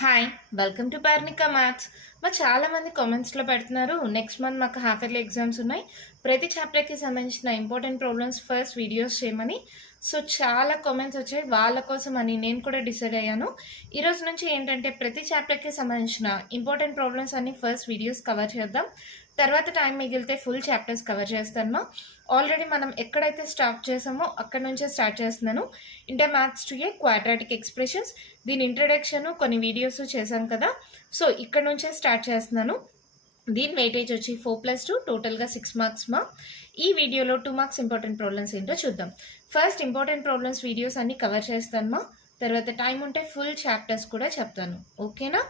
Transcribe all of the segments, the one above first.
Hi welcome to Parnika maths. చాలా మంది కామెంట్స్లో పెడుతున్నారు నెక్స్ట్ మంత్ మాకు హాఫ్ ఇయర్లీ ఎగ్జామ్స్ ఉన్నాయి, ప్రతి చాప్టర్కి సంబంధించిన ఇంపార్టెంట్ ప్రాబ్లమ్స్ ఫస్ట్ వీడియోస్ చేయమని. సో చాలా కామెంట్స్ వచ్చాయి, వాళ్ళ కోసం అని నేను కూడా డిసైడ్ అయ్యాను. ఈరోజు నుంచి ఏంటంటే ప్రతి చాప్టర్కి సంబంధించిన ఇంపార్టెంట్ ప్రాబ్లమ్స్ అన్ని ఫస్ట్ వీడియోస్ కవర్ చేద్దాం, తర్వాత టైం మిగిలితే ఫుల్ చాప్టర్స్ కవర్ చేస్తాను. ఆల్రెడీ మనం ఎక్కడైతే స్టార్ట్ చేసామో అక్కడ నుంచే స్టార్ట్ చేస్తున్నాను. ఇంటర్ Maths-2A క్వాడ్రాటిక్ ఎక్స్ప్రెషన్స్, దీని ఇంట్రడక్షన్ కొన్ని వీడియోస్ చేశాం కదా, సో ఇక్కడ నుంచే స్టార్ట్ చేస్తున్నాను. దీని వెయిటేజ్ వచ్చి 4+2, టోటల్గా 6 మార్క్స్ మా. ఈ వీడియోలో 2 మార్క్స్ ఇంపార్టెంట్ ప్రాబ్లమ్స్ ఏంటో చూద్దాం. ఫస్ట్ ఇంపార్టెంట్ ప్రాబ్లమ్స్ వీడియోస్ అన్ని కవర్ చేస్తాను మా, తర్వాత టైం ఉంటే ఫుల్ చాప్టర్స్ కూడా చెప్తాను, ఓకేనా.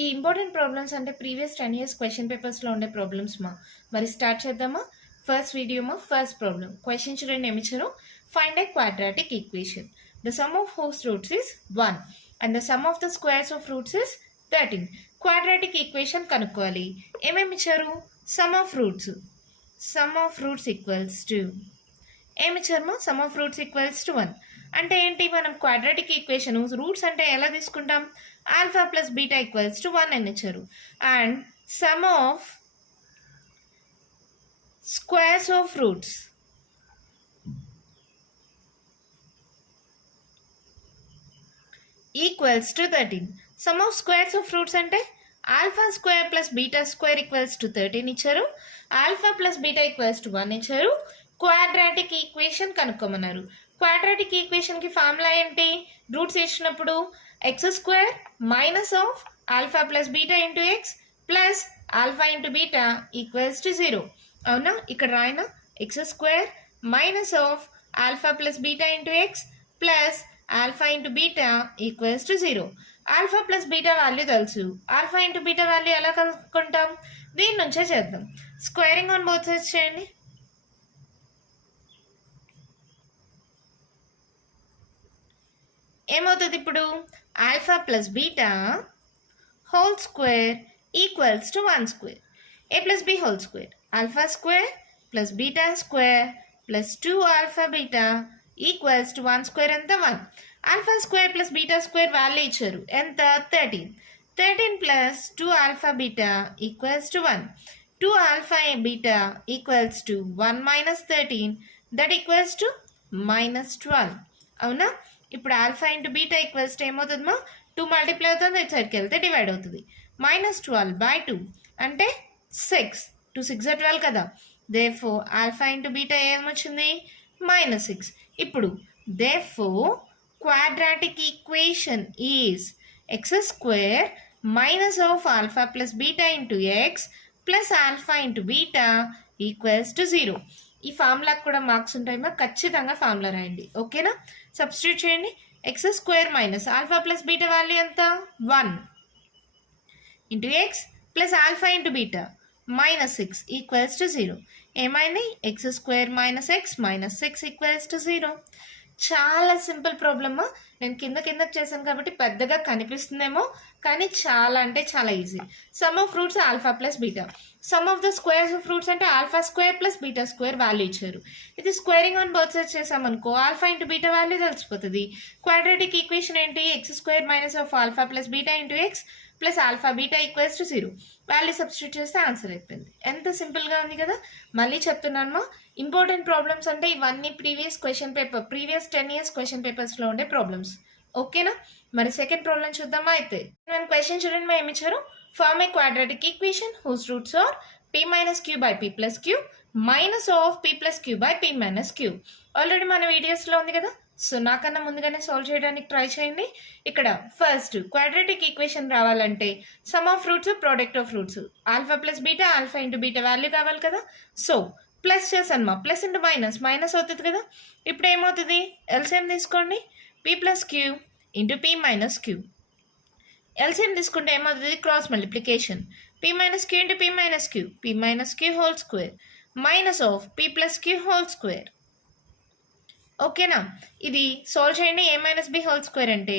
ఈ ఇంపార్టెంట్ ప్రాబ్లమ్స్ అంటే ప్రీవియస్ 10 years క్వశ్చన్ పేపర్స్లో ఉండే ప్రాబ్లమ్స్ మా. మరి స్టార్ట్ చేద్దామా. ఫస్ట్ వీడియో మా. ఫస్ట్ ప్రాబ్లం క్వశ్చన్ చూడండి, ఏమి ఇచ్చారు. Find a quadratic equation, the sum of whose roots is 1 and the sum of the squares of roots is 13. Quadratic equation కనుక్కోవాలి. ఏమేమి ఇచ్చారు. Sum of roots equals to ఏమి ఇచ్చారు. Sum of roots equals to 1 అంటే ఏంటి. మనం quadratic equation roots అంటే ఎలా తీసుకుంటాం, alpha plus beta equals to 1 అని ఇచ్చారు. And sum of squares of roots equals to 13. Sum of squares of roots అంటే alpha square plus beta square equals to 13 ఇచ్చారు, alpha plus beta equals to 1 ఇచ్చారు. Quadratic equation కనుక్కోమన్నారు. Quadratic ఈక్వేషన్కి formula ఏంటి. Roots ఇచ్చినప్పుడు x square minus of alpha plus beta into x plus alpha into beta equals to 0. అవునా, ఇక్కడ రాయన x square minus of alpha plus beta into x plus alpha into beta equals to 0. Alpha plus beta value తెలుసు, alpha into beta value ఎలా కనుక్కుంటాం, దీని నుంచే చేద్దాం. Squaring on both sides చేయండి. ఏమవుతుంది ఇప్పుడు. Alpha plus beta whole square equals to 1 square, a plus b whole square, alpha square plus beta square plus 2 alpha beta equals to 1 square ఎంత 1. Alpha square plus beta square value ఇచ్చారు ఎంత 13. 13 plus 2 alpha beta equals to 1. 2 alpha beta equals to 1 minus 13, that equals to -12. అవునా, ఇప్పుడు alpha into beta equals to ఏమవుతుందమ్మా, 2 multiply అవుతుంది, ఇటు సైడ్కి వెళ్తే divide అవుతుంది. -12/2 అంటే 6, 2 6 12 కదా. దేర్ఫోర్ ఆల్ఫా ఇంటూ బీటా ఏమొచ్చింది -6. ఇప్పుడు therefore quadratic equation is X square minus of alpha plus beta into x plus alpha into beta equals to 0. ఈ ఫార్ములాకి కూడా మార్క్స్ ఉంటాయి, ఖచ్చితంగా ఫార్ములా రాయండి, ఓకేనా. సబ్స్టిట్యూట్ చేయండి. X square minus alpha plus beta value ఎంత 1 into x plus alpha into beta -6 equals to 0. ఏమైంది, X square minus X -6 equals to 0. చాలా సింపుల్ ప్రాబ్లమ్. నేను కిందకి చేశాను కాబట్టి పెద్దగా కనిపిస్తుందేమో, కానీ చాలా అంటే చాలా easy. Sum of roots alpha plus beta, sum of the squares of roots అంటే alpha square plus beta square value ఇచ్చారు. ఇది స్క్వేరింగ్ ఆన్ బోత్ సైడ్స్ చేసామనుకో ఆల్ఫా ఇంటూ బీటా వాల్యూ తెలిసిపోతుంది. క్వాడ్రాటిక్ ఈక్వేషన్ ఏంటి, x square minus of alpha plus beta into x plus alpha beta equals to 0. Value substitute చేస్తే answer అయిపోయింది. ఎంత సింపుల్గా ఉంది కదా. మళ్ళీ చెప్తున్నాను, ఇంపార్టెంట్ ప్రాబ్లమ్స్ అంటే ఇవన్నీ ప్రీవియస్ 10 years క్వశ్చన్ పేపర్స్లో ఉండే ప్రాబ్లమ్స్, ఓకేనా. మరి సెకండ్ ప్రాబ్లం చూద్దామా. అయితే నేను క్వశ్చన్ చూడండి, ఏమి ఇచ్చారు. Form a quadratic equation whose roots are p minus q by p plus q minus of p plus q by p minus q. Already మన వీడియోస్లో ఉంది కదా, సో నాకన్నా ముందుగానే సాల్వ్ చేయడానికి ట్రై చేయండి. ఇక్కడ ఫస్ట్ క్వాడ్రాటిక్ ఈక్వేషన్ రావాలంటే sum of roots product of roots alpha plus beta alpha into beta value కావాలి కదా. సో ప్లస్ చేసాను ప్లస్ ఇంటూ మైనస్ అవుతుంది కదా. ఇప్పుడు ఏమవుతుంది, ఎల్సిఎం తీసుకోండి, p plus q into p minus q. LCM తీసుకుంటే ఏమవుతుంది, cross multiplication, p minus q into p minus q whole square minus of p plus q whole square, ఓకేనా. ఇది సాల్వ్ చేయండి. a minus b whole square అంటే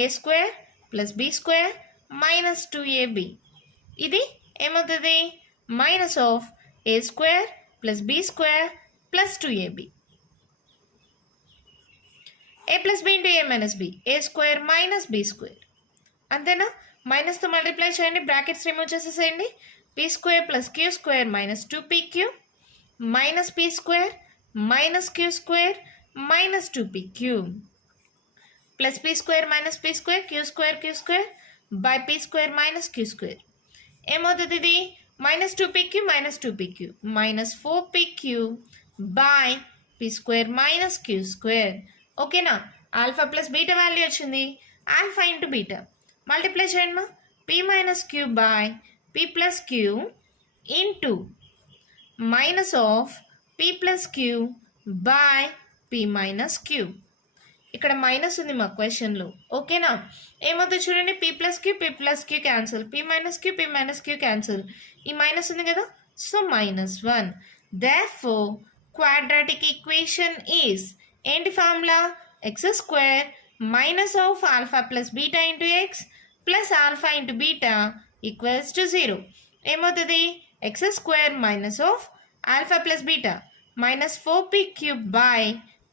a square plus b square minus 2ab. ఇది ఏమవుతుంది, minus of a square plus b square plus 2ab. a plus b into a minus b, a square minus b square. అంతేనా? మైనస్తో multiply చేయండి, brackets remove చేసేసేయండి. P square plus q square minus 2pq minus p square minus q square minus 2pq plus p square minus p square q square by p square minus q square. ఏమవుతుంది ఇది? Minus 2pq minus 4pq by p square minus q square. ఓకేనా? Alpha plus beta value వచ్చింది. Alpha into beta multiply చేయండి మా. P minus q by p plus queue into minus of p plus q by p minus q. ఇక్కడ minus ఉంది మా క్వశ్చన్లో. ఓకేనా? ఏమవుతుంది చూడండి, p plus q cancel, p minus q cancel, ఈ మైనస్ ఉంది కదా, so -1. Therefore quadratic equation is ఏంటి formula? X square minus of alpha plus beta into x plus alpha into beta equals to 0. ఏమవుతుంది? X square minus of alpha plus beta minus 4p³ by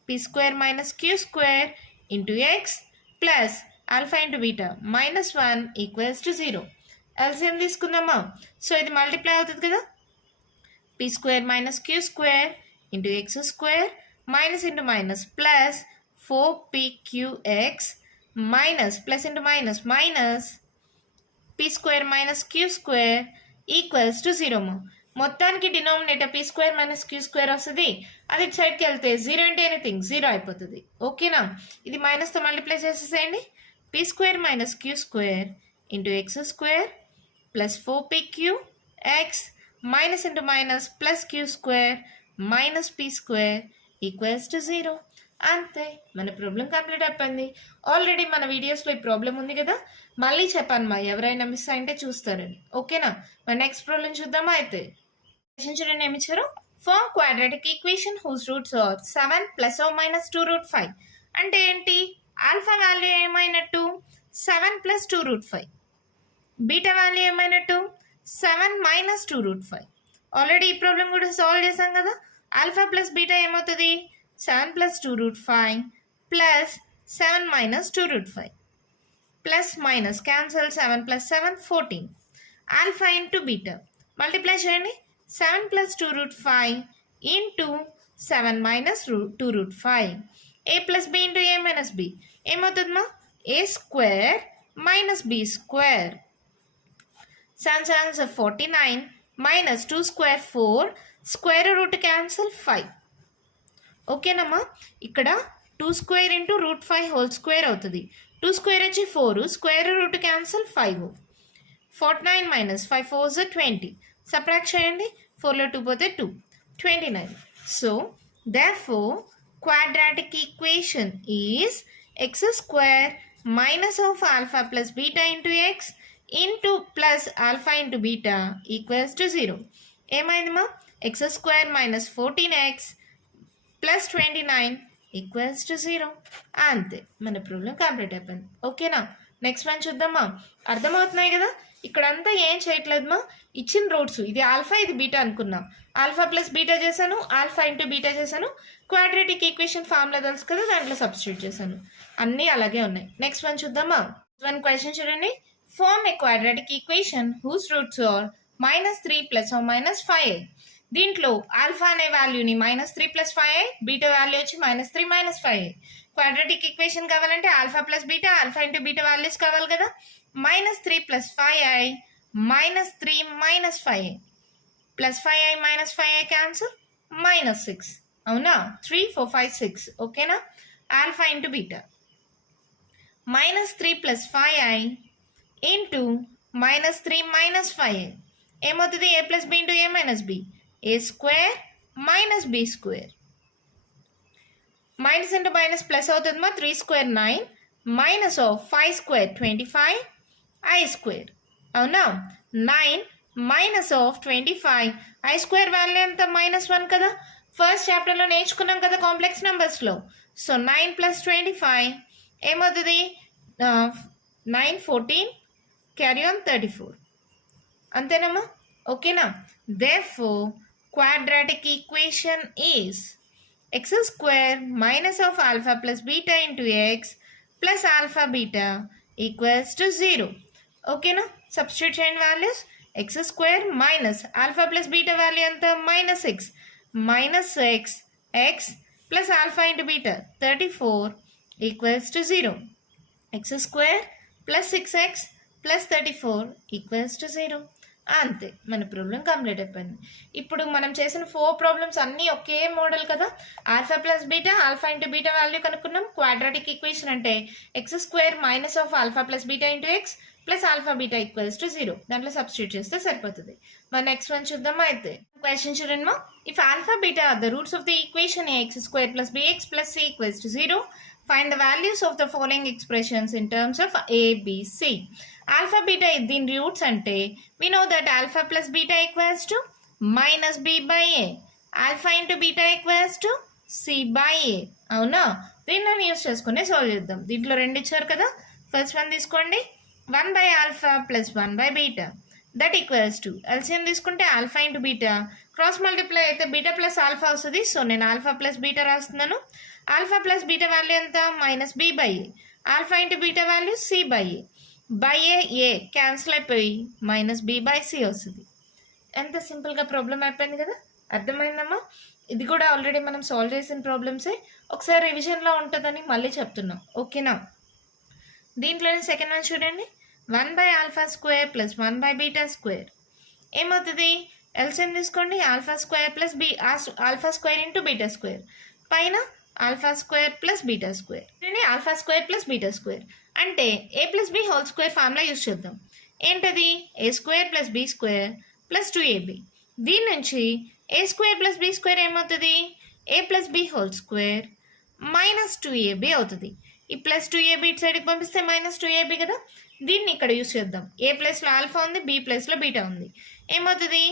p square minus q square into x plus alpha into beta -1 equals to 0. LCM తీసుకుందామా? So ఇది multiply అవుతుంది కదా, p square minus q square into x square minus into minus plus 4pqx minus plus into minus minus p square minus q square equals to 0. మొత్తానికి denominator p square minus q square వస్తుంది. అది ఇటు సైడ్కి వెళ్తే 0 అంటే anything 0 అయిపోతుంది. ఓకేనా? ఇది మైనస్తో మల్టిప్లై చేసేసేయండి. P square minus q square into x square plus 4pqx minus into minus plus q square minus p square equals to 0. అంతే, మన ప్రాబ్లం కంప్లీట్ అయిపోయింది. ఆల్రెడీ మన వీడియోస్లో ఈ ప్రాబ్లం ఉంది కదా, మళ్ళీ చెప్పాను మా, ఎవరైనా మిస్ అయింటే చూస్తారని. ఓకేనా? మన నెక్స్ట్ ప్రాబ్లం చూద్దామా? అయితే క్వశ్చన్ చూడండి, ఏమి ఇచ్చారు? Form quadratic equation whose roots are 7 + or - 2√5. అంటే ఏంటి? ఆల్ఫా వాల్యూ ఏమైనట్టు? 7 + 2√5. బీటా వాల్యూ ఏమైనట్టు? 7 - 2√5. ఆల్రెడీ ఈ ప్రాబ్లం కూడా సాల్వ్ చేసాం కదా. ఆల్ఫా ప్లస్ బీటా ఏమవుతుంది? 7 + 2√5 plus 7 - 2√5 plus minus cancel, 7 + 7 14. Alpha into beta multiply చేయండి. 7 + 2√5 into 7 - 2√5. A plus b into a minus b ఏమవుతుందమ్మా? A square minus b square. 7 7 49 minus 2 square 4, square root cancel 5. ఓకేనమ్మా? ఇక్కడ 2 square into √5 whole square అవుతుంది. 2 square వచ్చి 4, square root cancel 5. 49 - 5 4 is 20. Subtract చేయండి, 4లో 2 పోతే 2, 29. So therefore quadratic equation is x square minus of alpha plus beta into x into plus alpha into beta equals to 0. ఏమైందమ్మా? x square minus 14x plus 29 equals to 0. అంతే, మన problem complete అయిపోయింది. ఓకేనా? Next one చూద్దామా? అర్థమవుతున్నాయి కదా? ఇక్కడంతా ఏం చేయట్లేదమ్మా, ఇచ్చిన రూట్స్, ఇది ఆల్ఫా ఇది బీటా అనుకున్నాం. ఆల్ఫా ప్లస్ బీటా చేశాను, ఆల్ఫా ఇంటూ బీటా చేశాను. క్వాడ్రాటిక్ ఈక్వేషన్ ఫార్ములా తెలుసు కదా, దాంట్లో సబ్స్టిట్యూట్ చేశాను. అన్నీ అలాగే ఉన్నాయి. నెక్స్ట్ వన్ చూద్దామా? వన్ క్వశ్చన్ చూడండి. Form a quadratic equation whose roots are -3 + or -5. దీంట్లో ఆల్ఫా అనే వాల్యూని -3 + 5, బీటా వాల్యూ వచ్చి -3 - 5. క్వాడ్రాటిక్ ఈక్వేషన్ కావాలంటే alpha plus beta, alpha into beta values కావాలి కదా. -3 + 5i -3 - 5i plus 5i - 5i cancel, -6. అవునా? 3 4 5 6. ఓకేనా? Alpha into beta -3 + 5i into -3 - 5i ఏమవుతుంది? A plus b into a minus b, a square minus b square. Minus into minus plus అవుతుందమ్మా. 3 square 9 minus of 5 square 25 i square. అవునా? 9 minus of 25 i square value ఎంత? -1 కదా. First చాప్టర్లో నేర్చుకున్నాం కదా complex నెంబర్స్లో. So 9 + 25 ఏమవుతుంది? 9 14 carry on 34. అంతేనమ్మా? ఓకేనా? therefore quadratic equation is x square minus of alpha plus beta into x plus alpha beta equals to 0. ఓకేనా? సబ్స్టిట్యూట్ చేయండి values. X square minus alpha plus beta value ఎంత minus x x plus alpha into beta 34 equals to 0. X square plus 6x plus 34 equals to 0. అంతే, మన problem complete అయిపోయింది. ఇప్పుడు మనం చేసిన 4 problems అన్నీ ఒకే మోడల్ కదా. Alpha plus beta, alpha into beta value కనుక్కున్నాం. క్వాడ్రాటిక్ ఈక్వేషన్ అంటే x square minus of alpha plus beta into x plus alpha beta equals to 0. దాంట్లో సబ్స్టిట్యూట్ చేస్తే సరిపోతుంది. మరి నెక్స్ట్ వన్ చూద్దాం. అయితే క్వశ్చన్ చూడండి మా, if alpha beta the roots of the equation x square plus b x plus c equals to 0, find the values of the following expressions in terms of a, b, c. Alpha beta దీని roots అంటే we know that alpha plus beta equals to minus b by a. Alpha into beta equals to c by a. అవునా? దీన్ని use చేసుకుని solve చేద్దాం. దీంట్లో రెండు ఇచ్చారు కదా. ఫస్ట్ వన్ తీసుకోండి, 1 by alpha plus 1 by beta that equals to LCM తీసుకుంటే alpha into beta cross multiply అయితే బీటా ప్లస్ ఆల్ఫా వస్తుంది. సో నేను ఆల్ఫా ప్లస్ బీటా రాస్తున్నాను. ఆల్ఫా ప్లస్ బీటా వాల్యూ ఎంత minus b by a. Alpha into beta value c by a. By a cancel అయిపోయి minus b by c వస్తుంది. ఎంత సింపుల్గా problem అయిపోయింది కదా. అర్థమైందమ్మా? ఇది కూడా ఆల్రెడీ మనం సాల్వ్ చేసిన ప్రాబ్లమ్సే, ఒకసారి రివిజన్లో ఉంటుందని మళ్ళీ చెప్తున్నాం. ఓకేనా? దీంట్లోనే సెకండ్ వన్ చూడండి, 1 by alpha square plus 1 by beta square ఏమవుతుంది? ఎల్సిఎం తీసుకోండి, alpha square plus alpha square into beta square పైన alpha square plus beta square alpha square plus beta square అంటే a plus b whole square formula use చేద్దాం. ఏంటది? A square plus b square plus 2ab. దీని నుంచి a square plus b square ఏమవుతుంది? A plus b whole square minus 2ab అవుతుంది. ఈ plus 2ab ఇటు సైడ్కి పంపిస్తే మైనస్ 2ab కదా. దీన్ని ఇక్కడ యూస్ చేద్దాం. ఏ ప్లస్లో ఆల్ఫా ఉంది, బి ప్లస్లో బీటా ఉంది. ఏమవుతుంది?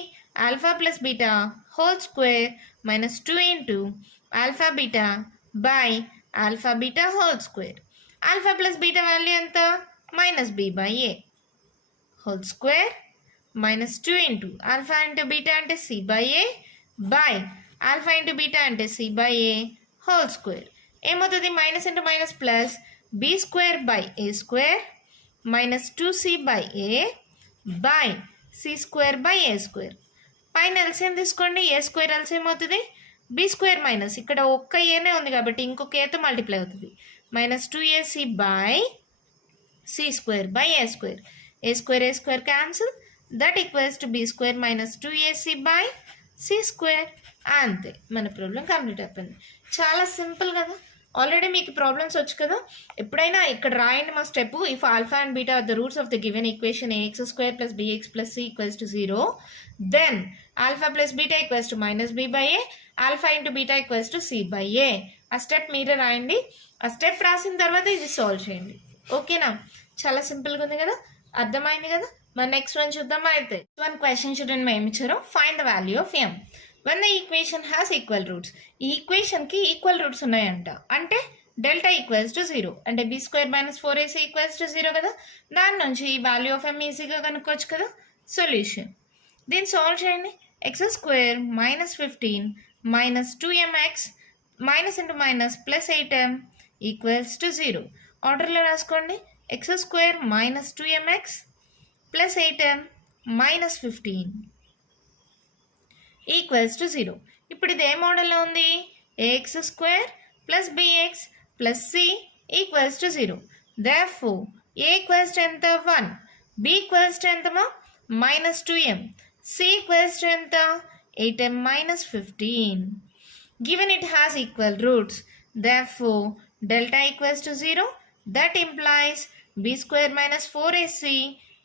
Alpha plus beta whole square minus 2 into alpha beta by alpha beta whole square. Alpha plus beta value ఎంత? Minus b by a whole square minus 2 into alpha into beta అంటే c by a by alpha into beta అంటే c by a whole square. ఏమవుతుంది? Minus into minus plus b square by a square minus 2c by a by c square by a square. పైన LCM తీసుకోండి, a square LCM అవుతుంది b square minus ఇక్కడ ఒక్క ఏనే ఉంది కాబట్టి ఇంకొక ఏతో మల్టిప్లై అవుతుంది. Minus 2ac by c square by a square. A square cancel. That equals to b square minus 2ac by c square. అంతే, మన ప్రాబ్లం కంప్లీట్ అయిపోయింది. చాలా సింపుల్ కదా. ఆల్రెడీ మీకు ప్రాబ్లమ్స్ వచ్చు కదా. ఎప్పుడైనా ఇక్కడ రాయండి మా step. If alpha and beta are the roots of the given equation a x square plus b x plus c equals to 0, then alpha plus beta equals to minus b by a, alpha into beta equals to c by a. ఆ step మీరే రాయండి. ఆ step రాసిన తర్వాత ఇది solve చేయండి. ఓకేనా? చాలా సింపుల్గా ఉంది కదా. అర్థమైంది కదా. మరి నెక్స్ట్ వన్ చూద్దాం. అయితే వన్ క్వశ్చన్ చూడండి, ఏమి ఇచ్చారో. Find the value of M when the equation has equal roots. ఈ ఈక్వేషన్కి ఈక్వల్ రూట్స్ ఉన్నాయంట. అంటే డెల్టా ఈక్వల్స్ టు 0 అంటే b square minus 4ac equals to 0 కదా. దాని నుంచి ఈ వాల్యూ ఆఫ్ ఎం ఈజీగా కనుక్కోవచ్చు కదా. సొల్యూషన్ దీన్ని సాల్వ్ చేయండి. X square minus 15 minus 2mx minus into minus plus 8m equals to 0. ఆర్డర్లో రాసుకోండి. X square minus 2mx plus 8m minus 15 equals to 0. ఇప్పుడు ఇది ఏ మోడల్లో ఉంది? A x square plus b x plus c equals to 0. Therefore a equals to ఎంత? 1. B equals to ఎంతమా? Minus 2m. C equals to ఎంత? 8m minus 15. Given it has equal roots, therefore delta equals to 0. That implies b square minus 4ac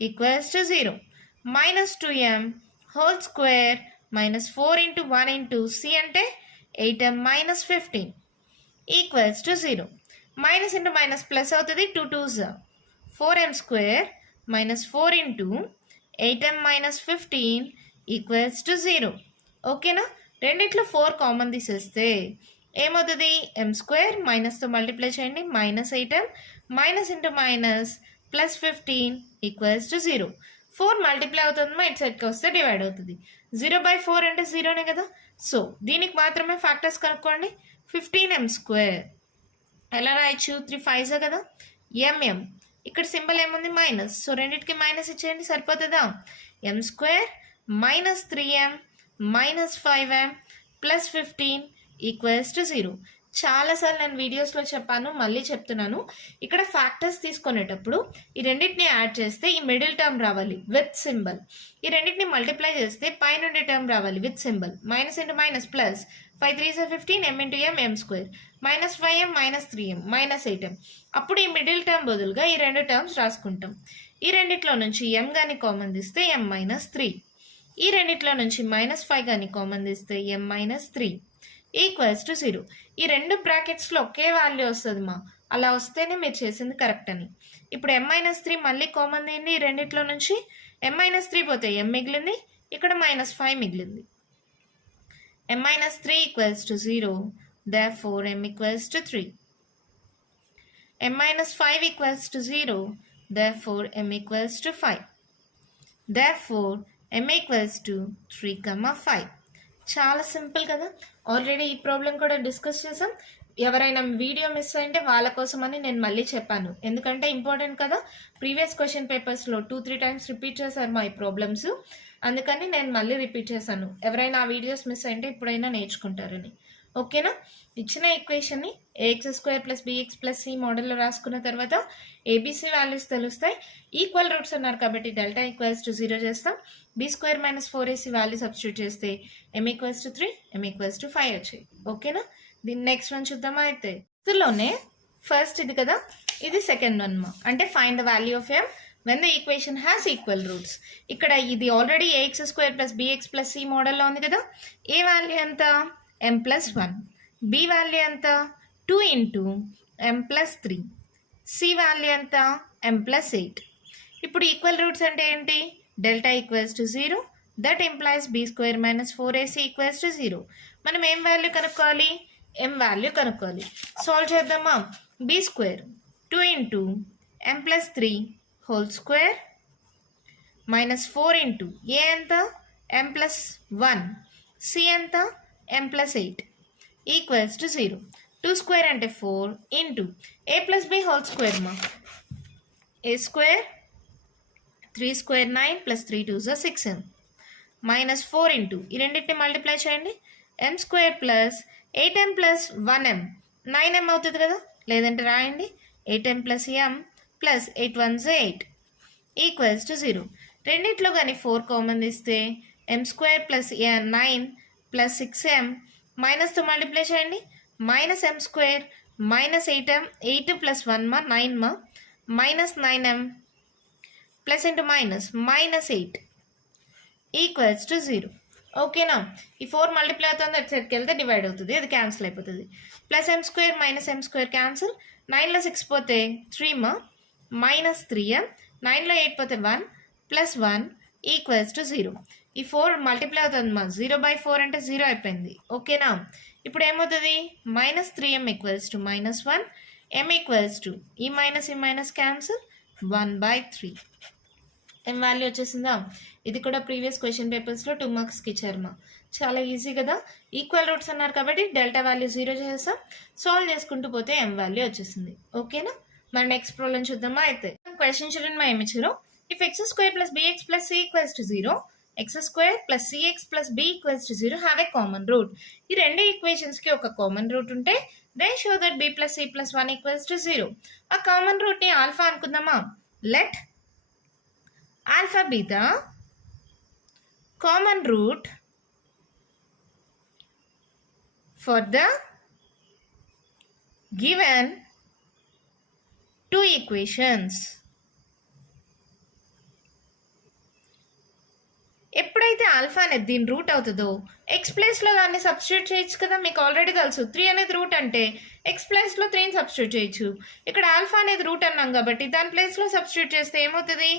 equals to 0. Minus 2m whole square minus 4 into 1 into c అంటే 8m minus 15 equals to 0. Minus into minus plus అవుతుంది. 2 2s 4m square minus 4 into 8m minus 15 equals to 0. ఓకేనా? రెండిట్లో 4 common తీసేస్తే ఏమవుతుంది? M square మైనస్తో multiply చేయండి. Minus 8m minus into minus plus 15 equals to 0. 4 multiply అవుతుందమ్మా, ఇటు సైడ్కి వస్తే డివైడ్ అవుతుంది. 0/4 అంటే 0నే కదా. సో దీనికి మాత్రమే ఫ్యాక్టర్స్ కనుక్కోండి. 15m స్క్వేర్ ఎలా రాయొచ్చు? 3 5s కదా. ఎంఎం ఇక్కడ సింబల్ ఏముంది మైనస్, సో రెండింటికి మైనస్ ఇచ్చేయండి సరిపోతుందా. M square minus 3m minus 5m plus 15 equals to 0. చాలాసార్లు నేను వీడియోస్లో చెప్పాను, మళ్ళీ చెప్తున్నాను. ఇక్కడ ఫ్యాక్టర్స్ తీసుకునేటప్పుడు ఈ రెండింటిని యాడ్ చేస్తే ఈ మిడిల్ టర్మ్ రావాలి విత్ సింబల్. ఈ రెండింటిని మల్టిప్లై చేస్తే పై నుండి టర్మ్ రావాలి with symbol. Minus into minus plus 5 3 15 m into m m square minus 5m minus 3m minus 8m. అప్పుడు ఈ మిడిల్ టర్మ్ బదులుగా ఈ రెండు టర్మ్స్ రాసుకుంటాం. ఈ రెండిట్లో నుంచి m గాని కామన్ తీస్తే m మైనస్ 3. ఈ రెండిట్లో నుంచి మైనస్ 5 గాని కామన్ తీస్తే m మైనస్ 3 ఈక్వల్స్ టు 0. ఈ రెండు బ్రాకెట్స్లో ఒకే వాల్యూ వస్తుంది మా, అలా వస్తేనే మీరు చేసింది కరెక్ట్ అని. ఇప్పుడు m మైనస్ 3 మళ్ళీ కామన్ తీయండి. ఈ రెండిట్లో నుంచి m మైనస్ 3 పోతే m మిగిలింది, ఇక్కడ మైనస్ 5 మిగిలింది. m minus 3 equals to 0, therefore m equals to 3. m minus 5 equals to 0, therefore m equals to 5. therefore m equals to 3, 5. చాలా సింపుల్ కదా. ఆల్రెడీ ఈ ప్రాబ్లం కూడా డిస్కస్ చేసాం. ఎవరైనా వీడియో మిస్ అయింటే వాళ్ళ కోసమని నేను మళ్ళీ చెప్పాను, ఎందుకంటే ఇంపార్టెంట్ కదా. ప్రీవియస్ క్వశ్చన్ పేపర్స్లో 2-3 టైమ్స్ రిపీట్ చేశారు మా ఈ ప్రాబ్లమ్స్, అందుకని నేను మళ్ళీ రిపీట్ చేశాను. ఎవరైనా ఆ వీడియోస్ మిస్ అయింటే ఇప్పుడైనా నేర్చుకుంటారని. ఓకేనా. ఇచ్చిన ఈక్వేషన్ని a x square plus b x plus c మోడల్లో రాసుకున్న తర్వాత ఏబీసీ వాల్యూస్ తెలుస్తాయి. ఈక్వల్ రూట్స్ అన్నారు కాబట్టి డెల్టా ఈక్వల్స్ టు 0 చేస్తాం. B square minus 4ac value substitute చేస్తే m equals to 3, m equals to 5 వచ్చాయి. ఓకేనా. దీన్ని నెక్స్ట్ వన్ చూద్దామా. అయితే ఇందులోనే ఫస్ట్ ఇది కదా, ఇది సెకండ్ వన్ మా, అంటే find the value of m when the equation has equal roots. ఇక్కడ ఇది already a x square plus b x plus c మోడల్లో ఉంది కదా. ఏ వాల్యూ ఎంత m ప్లస్ 1, బి వాల్యూ ఎంత 2 into m plus 3, c value ఎంత m ప్లస్ 8. ఇప్పుడు equal roots అంటే ఏంటి, delta equals to 0, that implies b square minus 4ac equals to 0. మనం ఏం వాల్యూ కనుక్కోవాలి, m వాల్యూ కనుక్కోవాలి. సాల్వ్ చేద్దామా. B square 2 into m plus 3 whole square minus 4 into a ఎంత m ప్లస్ 1, సి ఎంత m plus 8 equals to 0. 2 square అంటే 4 into a plus b whole square మా, a square 3 square 9 plus 3 2 6m minus 4 into ఈ రెండింటిని multiply చేయండి. m square plus 8m plus 1m 9m అవుతుంది కదా, లేదంటే రాయండి 8m plus m plus 8 1 8 equals to 0. రెండిట్లో కానీ 4 కామన్ తీస్తే m square plus 9 plus 6m మైనస్తో మల్టిప్లై చేయండి. Minus m square minus 8m 8 plus 1 మా 9 మా minus 9m plus into minus minus 8 equals to 0. ఓకేనా. ఈ 4 మల్టిప్లై అవుతుంది, అటు సైడ్కి వెళ్తే డివైడ్ అవుతుంది, అది క్యాన్సిల్ అయిపోతుంది. Plus m square minus m square cancel, 9లో 6 పోతే 3 మా మైనస్ 3m, 9లో 8 పోతే 1 ప్లస్ 1 ఈక్వల్స్ టు 0. ఈ 4 మల్టిప్లై అవుతుంది మా, 0/4 అంటే 0 అయిపోయింది. ఓకేనా. ఇప్పుడు ఏమవుతుంది, minus 3m equals to minus 1, m equals to ఈ మైనస్ క్యాన్సిల్ 1/3. m వాల్యూ వచ్చేసిందా. ఇది కూడా ప్రీవియస్ క్వశ్చన్ పేపర్స్లో 2 మార్క్స్కి ఇచ్చారు మా. చాలా ఈజీ కదా. ఈక్వల్ రూట్స్ అన్నారు కాబట్టి డెల్టా వాల్యూ 0 చేస్తాం, సాల్వ్ చేసుకుంటూ పోతే m వాల్యూ వచ్చేసింది. ఓకేనా. మరి నెక్స్ట్ ప్రాబ్లం చూద్దామా. అయితే క్వశ్చన్ చూడండి మా, ఏమి ఇచ్చారు. If x square plus bx plus c equals to 0, x square plus cx plus b equals to 0 have a common root. ఈ రెండు ఈక్వేషన్స్కి ఒక కామన్ రూట్ ఉంటే then show that b plus c plus 1 equals to 0. ఆ common రూట్ని alpha అనుకుందామా. Let alpha be the common root for the given 2 equations. ఎప్పుడైతే alpha అనేది దీని రూట్ అవుతుందో ఎక్స్ ప్లేస్లో దాన్ని సబ్స్టిట్యూట్ చేయొచ్చు కదా. మీకు ఆల్రెడీ తెలుసు 3 అనేది రూట్ అంటే ఎక్స్ ప్లేస్లో 3ని సబ్స్టిట్యూట్ చేయొచ్చు. ఇక్కడ ఆల్ఫా అనేది రూట్ అన్నాం కాబట్టి దాని ప్లేస్లో సబ్స్టిట్యూట్ చేస్తే ఏమవుతుంది,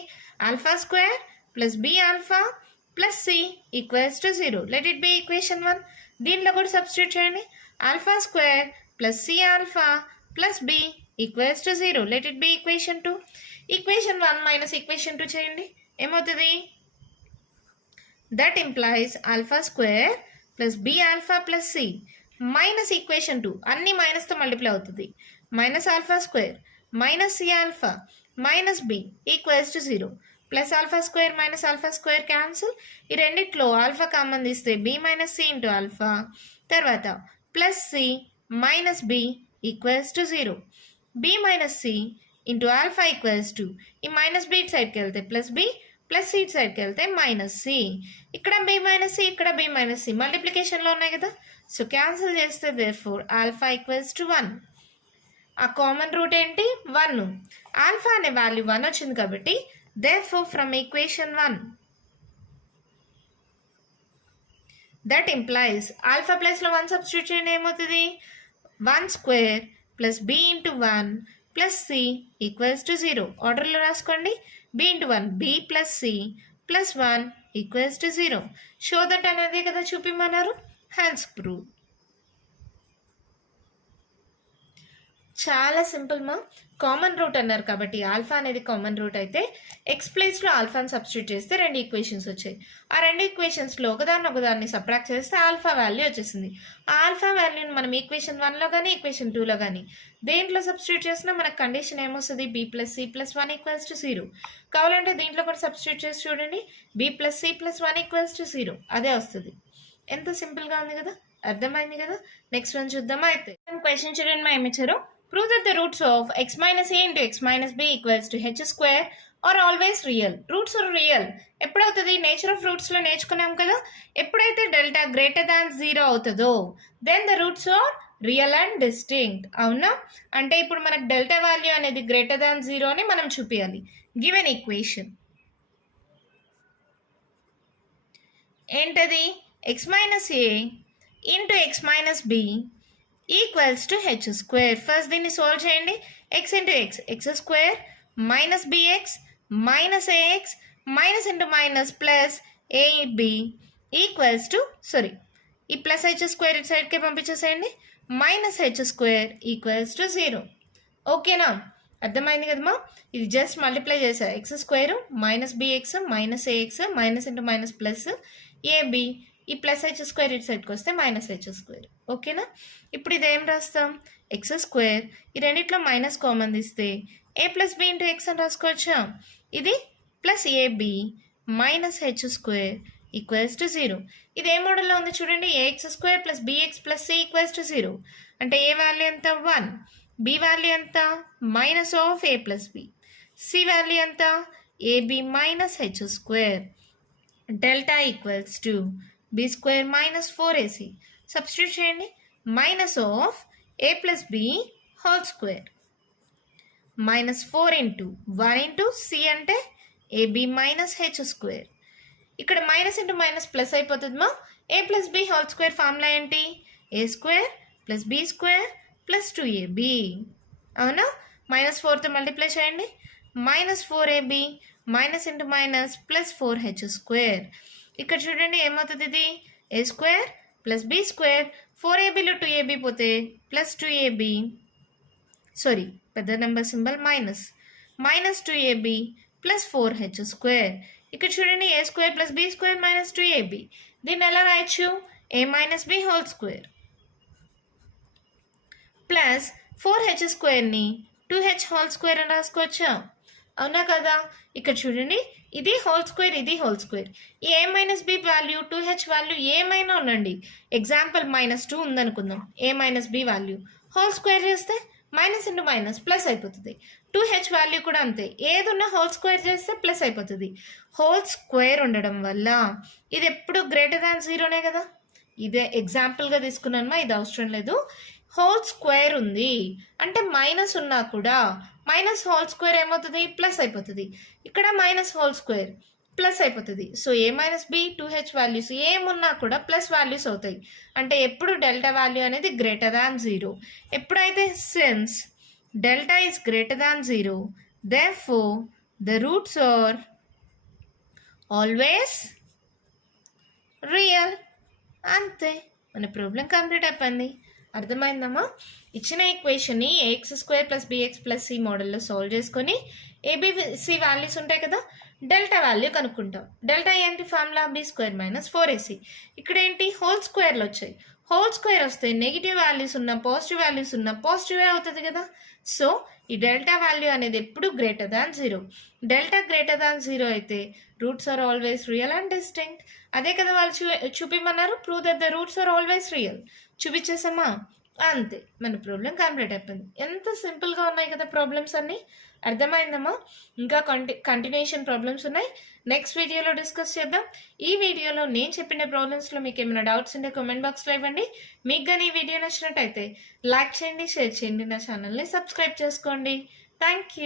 alpha square plus b alpha plus c equals to 0. Let it be equation 1. దీంట్లో కూడా సబ్స్టిట్యూట్ చేయండి. Alpha square plus c alpha plus b equals to 0. Let it be equation 2. Equation 1 minus equation 2 చేయండి, ఏమవుతుంది. That implies alpha square plus b alpha plus c minus equation 2 అన్ని మైనస్తో multiply అవుతుంది. Minus alpha square minus c alpha minus b equals to 0. Plus alpha square minus alpha square cancel. ఈ రెండిట్లో alpha common తీస్తే b minus c into alpha. తర్వాత plus c minus b equals to 0. b minus c into alpha equals to ఈ minus b సైడ్కి వెళ్తే plus b plus c సైడ్కి వెళ్తే minus c. ఇక్కడ b మైనస్ c ఇక్కడ b minus c మల్టిప్లికేషన్లో ఉన్నాయి కదా. సో క్యాన్సిల్ చేస్తే therefore alpha equals to 1. ఆ కామన్ రూట్ ఏంటి 1. ఆల్ఫా అనే వాల్యూ 1 వచ్చింది కాబట్టి therefore from equation 1 that implies alpha plus లో 1 సబ్స్టిట్యూట్ చేయండి ఏమవుతుంది 1 square plus b into 1 plus c equals to 0. ఆర్డర్లో రాసుకోండి b into 1 b plus c plus 1 equals to 0. Show that అనేది కదా చూపిమన్నారు. Hence prove. చాలా సింపుల్ మా. కామన్ రూట్ అన్నారు కాబట్టి ఆల్ఫా అనేది కామన్ రూట్ అయితే ఎక్స్ ప్లేస్లో ఆల్ఫాని సబ్స్టిట్యూట్ చేస్తే 2 ఈక్వేషన్స్ వచ్చాయి. ఆ 2 ఈక్వేషన్స్లో ఒకదాన్ని సబ్ట్రాక్ట్ చేస్తే ఆల్ఫా వాల్యూ వచ్చేసింది. ఆ ఆల్ఫా వాల్యూని మనం ఈక్వేషన్ 1లో కానీ ఈక్వేషన్ 2లో కానీ దేంట్లో సబ్స్టిట్యూట్ చేసినా మనకు కండిషన్ ఏమొస్తుంది b plus c plus 1 equals to 0. కావాలంటే దీంట్లో కూడా సబ్స్టిట్యూట్ చేసి చూడండి b plus c plus 1 equals to 0 అదే వస్తుంది. ఎంత సింపుల్గా ఉంది కదా, అర్థమైంది కదా. నెక్స్ట్ వన్ చూద్దామా. అయితే క్వశ్చన్ చూడండి మా ఏమి ఇచ్చారు. Prove that the roots of x minus a into x minus b equals to h square are always real. Roots are real. ఎప్పుడవుతుంది నేచర్ ఆఫ్ రూట్స్లో నేర్చుకున్నాం కదా. ఎప్పుడైతే డెల్టా గ్రేటర్ దాన్ 0 అవుతుందో then the roots are real and distinct. అవునా, అంటే ఇప్పుడు మనకు డెల్టా వాల్యూ అనేది గ్రేటర్ దాన్ 0 అని మనం చూపించాలి. గివెన్ ఈక్వేషన్ ఏంటది x minus a into x minus b equals to h square. First దీన్ని సాల్వ్ చేయండి. X into x x square minus b x minus a x minus into minus plus a b equals to ఈ plus h square ఇటు సైడ్కే పంపించేసేయండి. Minus h square equals to 0. ఓకేనా, అర్థమైంది కదమ్మా. ఇది జస్ట్ మల్టిప్లై చేసా. X square minus b x minus a x minus into minus plus a b ఈ ప్లస్ హెచ్ స్క్వేర్ ఇటు సైడ్కి వస్తే మైనస్ హెచ్ స్క్వేర్. ఓకేనా, ఇప్పుడు ఇదేం రాస్తాం ఎక్స్ స్క్వేర్ ఈ రెండిట్లో మైనస్ కామన్ తీస్తే a plus b into x అని రాసుకోవచ్చా. ఇది plus a b minus h square equals to 0. ఇది ఏ మోడల్లో ఉంది చూడండి. A x square plus b x plus c equals to 0 అంటే ఏ వాల్యూ ఎంత 1, బి వాల్యూ ఎంత minus of a plus b, c value ఎంత a b minus h square. Delta equals to b square minus 4ac. Substitute చేయండి. Minus of a plus b whole square minus 4 into 1 into c అంటే ab minus h square. ఇక్కడ minus into minus plus అయిపోతుంది మా. a plus b whole square formula ఏంటి a square plus b square plus 2ab. అవునా, minus 4తో multiply చేయండి. Minus 4ab minus into minus plus 4h square. ఇక్కడ చూడండి ఏమవుతుంది ఇది a square plus b square 4abలో 2ab పోతే ప్లస్ 2ab పెద్ద number symbol minus 2ab plus 4h square. ఇక్కడ చూడండి ఏ square plus b square minus 2ab. దీన్ని ఎలా రాయొచ్చు a minus b whole square plus 4h స్క్వేర్ని 2h హోల్ స్క్వేర్ అని రాసుకోవచ్చా. అవునా కదా. ఇక్కడ చూడండి ఇది హోల్ స్క్వేర్ ఇది హోల్ స్క్వేర్. ఈ a minus b value 2h value ఏమైనా ఉండండి. ఎగ్జాంపుల్ -2 ఉందనుకుందాం. A minus b value whole square చేస్తే మైనస్ ఇంటూ మైనస్ ప్లస్ అయిపోతుంది. 2h వాల్యూ కూడా అంతే, ఏదున్నా హోల్ స్క్వేర్ చేస్తే ప్లస్ అయిపోతుంది. హోల్ స్క్వేర్ ఉండడం వల్ల ఇది ఎప్పుడు గ్రేటర్ దాన్ 0నే కదా. ఇదే ఎగ్జాంపుల్గా తీసుకున్నాను, ఇది అవసరం లేదు. హోల్ స్క్వేర్ ఉంది అంటే మైనస్ ఉన్నా కూడా మైనస్ హోల్ స్క్వేర్ ఏమవుతుంది ప్లస్ అయిపోతుంది. ఇక్కడ మైనస్ హోల్ స్క్వేర్ ప్లస్ అయిపోతుంది. సో ఏ మైనస్ బి 2h వాల్యూస్ ఏమున్నా కూడా ప్లస్ వాల్యూస్ అవుతాయి. అంటే ఎప్పుడు డెల్టా వాల్యూ అనేది గ్రేటర్ దాన్ 0. ఎప్పుడైతే since delta is greater than 0 therefore the roots are always real. అంతే, మన ప్రాబ్లం కంప్లీట్ అయిపోయింది. అర్థమైందమ్మా. ఇచ్చిన ఈక్వేషన్ని a x square plus b x plus c మోడల్లో సాల్వ్ చేసుకొని ఏబిసి వాల్యూస్ ఉంటాయి కదా డెల్టా వాల్యూ కనుక్కుంటాం. డెల్టా ఏంటి formula b square minus 4ac. ఇక్కడ ఏంటి హోల్ స్క్వేర్లు వచ్చాయి. హోల్ స్క్వేర్ వస్తే నెగిటివ్ వాల్యూస్ ఉన్న పాజిటివ్ వాల్యూస్ ఉన్న పాజిటివే అవుతుంది కదా. సో ఈ డెల్టా వాల్యూ అనేది ఎప్పుడు greater than 0. Delta greater than 0 అయితే roots are always real and distinct. అదే కదా వాళ్ళు చూపిమన్నారు, prove that the roots are always real. చూపించేసామా, అంతే, మన ప్రాబ్లం కంప్లీట్ అయిపోయింది. ఎంత సింపుల్గా ఉన్నాయి కదా ప్రాబ్లమ్స్ అన్నీ. అర్థమైందమ్మా? ఇంకా కంటిన్యూషన్ ప్రాబ్లమ్స్ ఉన్నాయి, నెక్స్ట్ వీడియోలో డిస్కస్ చేద్దాం. ఈ వీడియోలో నేను చెప్పిన ప్రాబ్లమ్స్లో మీకు ఏమైనా డౌట్స్ ఉంటే కామెంట్ బాక్స్లో ఇవ్వండి. మీకు కానీ ఈ వీడియో నచ్చినట్టయితే లైక్ చేయండి, షేర్ చేయండి, నా ఛానల్ని సబ్స్క్రైబ్ చేసుకోండి. Thank you.